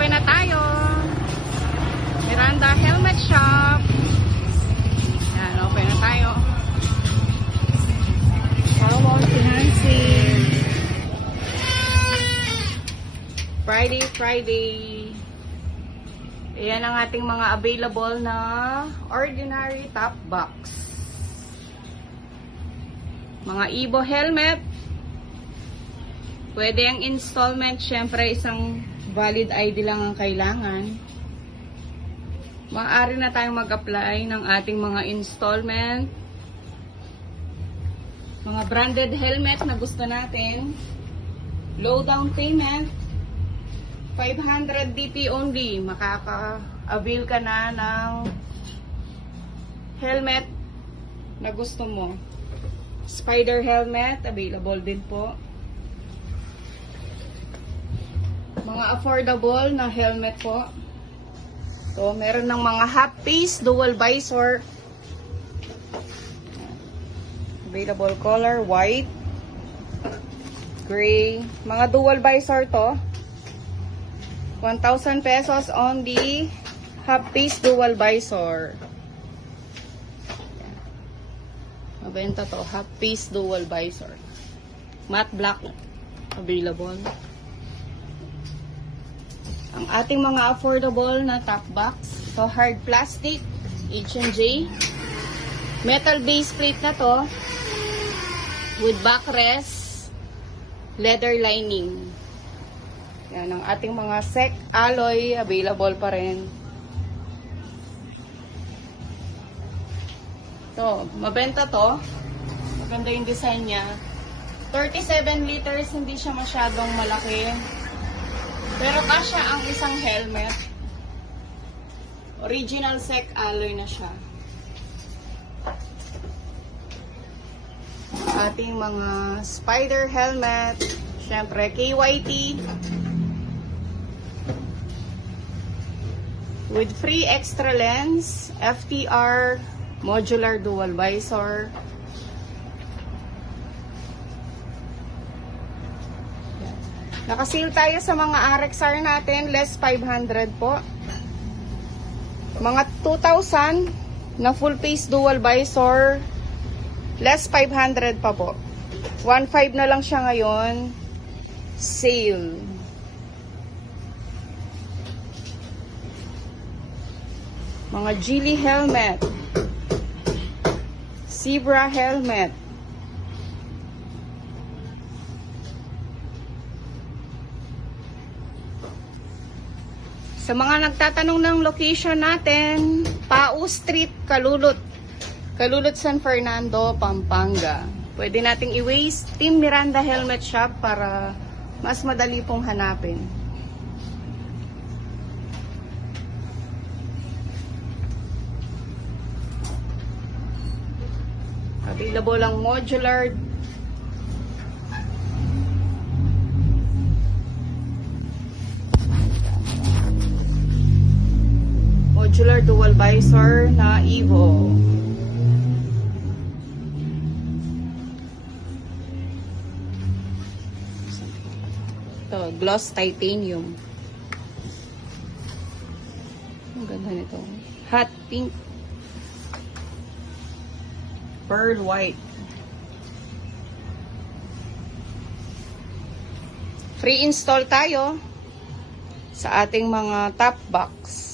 open na tayo. Miranda Helmet Shop. Yan, open na tayo. Hello, si Nancy. Friday. Ayan ang ating mga available na ordinary top box. Mga Evo helmet. Pwede ang installment. Syempre, isang valid ID lang ang kailangan. Maaari na tayong mag-apply ng ating mga installment. Mga branded helmet na gusto natin. Low down payment. 500 DP only. Makaka-avail ka na ng helmet na gusto mo. Spider helmet, available din po. Mga affordable na helmet po. So, meron ng mga half face, dual visor. Available color, white, gray. Mga dual visor to. 1,000 pesos on the half face dual visor. Mabenta to, half face dual visor. Matte black available. Ang ating mga affordable na top box. So, hard plastic, H&J. Metal base plate na to. With backrest, leather lining. Yan, ang ating mga SEC alloy, available pa rin. So, mabenta to. Maganda yung design niya. 37 liters, hindi siya masyadong malaki. Pero kasya ang isang helmet. Original SEC alloy na siya. Ating mga spider helmet. Syempre, KYT. With free extra lens, FTR, modular dual visor. Nakasil tayo sa mga RXR natin, less 500 po. Mga 2,000 na full face dual visor, less 500 pa po. 1,500 na lang siya ngayon. Sale. Mga Geely helmet. Zebra helmet. Sa mga nagtatanong ng location natin, Pau Street, Kalulot. Kalulot, San Fernando, Pampanga. Pwede nating i-waste Team Miranda Helmet Shop para mas madali pong hanapin. Available ang modular dual visor na Evo. Ito, gloss titanium. Ang ganda nito. Hot pink. Pearl white. Free install tayo sa ating mga top box.